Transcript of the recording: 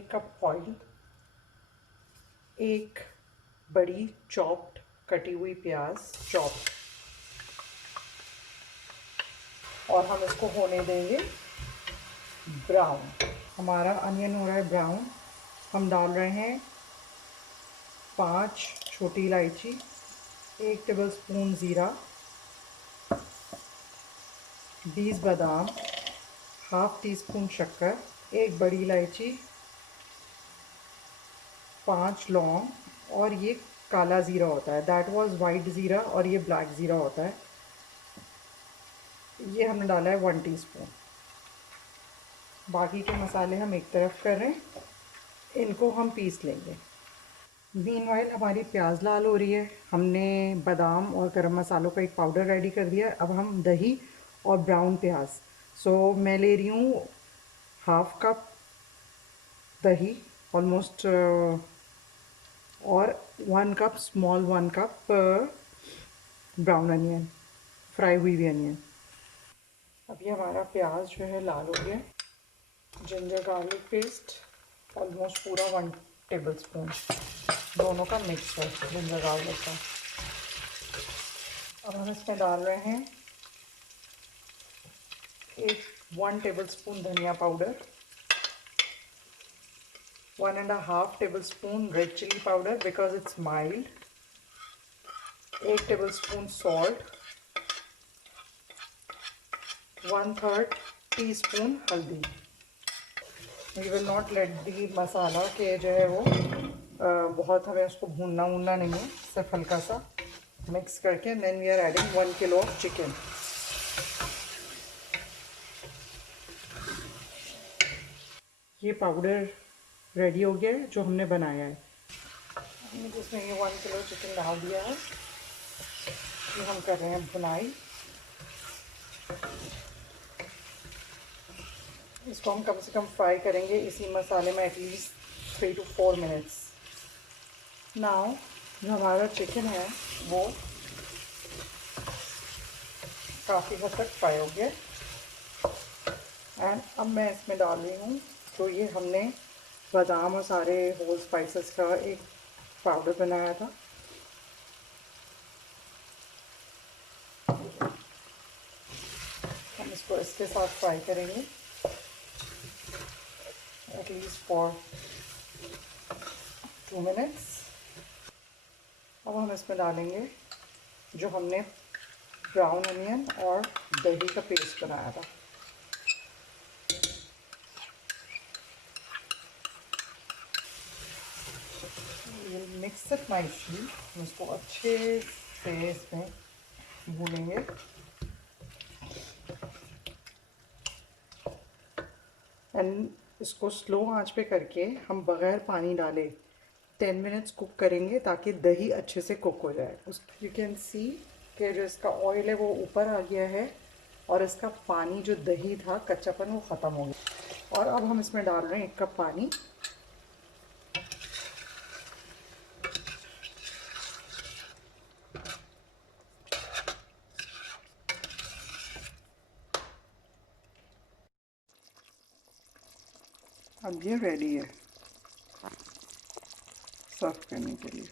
1 cup oil, 1 बड़ी chopped कटी हुई प्याज चॉप्ड, और हम इसको होने देंगे ब्राउन। हमारा अनियन हो रहा है ब्राउन। हम डाल रहे हैं 5 छोटी इलायची, 1 टेबलस्पून ज़ीरा, 20 बादाम, हाफ टी स्पून शक्कर, 1 बड़ी इलायची, 5 लौंग, और ये काला ज़ीरा होता है, दैट वाज वाइट ज़ीरा, और ये ब्लैक ज़ीरा होता है। ये हमने डाला है 1 टीस्पून। बाकी के मसाले हम एक तरफ कर रहे हैं, इनको हम पीस लेंगे। मीनवाइल हमारी प्याज लाल हो रही है, हमने बादाम और गरम मसालों का एक पाउडर रेडी कर दिया है। अब हम दही और ब्राउन प्याज, सो मैं ले रही हूँ हाफ कप दही ऑलमोस्ट, और 1 cup small 1 cup brown onion, fry हुई हुई अनियन। अभी हमारा प्याज जो है लाल हो गया। जिंजर गार्लिक पेस्ट ऑलमोस्ट पूरा 1 टेबलस्पून, दोनों का मिक्स है जिंजर गार्लिक का। अब हम इसमें डाल रहे हैं 1 टेबलस्पून धनिया powder, 1.5 tablespoon red chili powder because it's mild, 1 tablespoon salt, 1/3 teaspoon हल्दी। We will not let the masala के जो है वो बहुत हमें उसको भूनना नहीं है, सिर्फ हल्का सा मिक्स करके। Then we are adding 1 kilo of chicken. ये पाउडर रेडी हो गया है जो हमने बनाया है। हमने जिसमें ये 1 किलो चिकन डाल दिया है, ये हम कर रहे हैं भुनाई। इसको हम कम से कम फ्राई करेंगे इसी मसाले में एटलीस्ट 3 to 4 मिनट्स। नाउ जो हमारा चिकन है वो काफ़ी हद तक फ्राई हो गया, एंड अब मैं इसमें डाल रही हूँ तो ये हमने बादाम और सारे होल स्पाइसेस का एक पाउडर बनाया था। हम इसको इसके साथ फ्राई करेंगे एटलीस्ट फॉर 2 मिनट्स। अब हम इसमें डालेंगे जो हमने ब्राउन अनियन और दही का पेस्ट बनाया था। ये मिक्स इट नाइसली, इसको अच्छे से इसमें भूनेंगे। एंड इसको स्लो आंच पे करके हम बग़ैर पानी डाले 10 मिनट्स कुक करेंगे ताकि दही अच्छे से कुक हो जाए। उस यू कैन सी कि जो इसका ऑयल है वो ऊपर आ गया है और इसका पानी जो दही था कच्चापन वो ख़त्म हो गया। और अब हम इसमें डाल रहे हैं 1 कप पानी। अब ये रेडी है सर्व करने के लिए।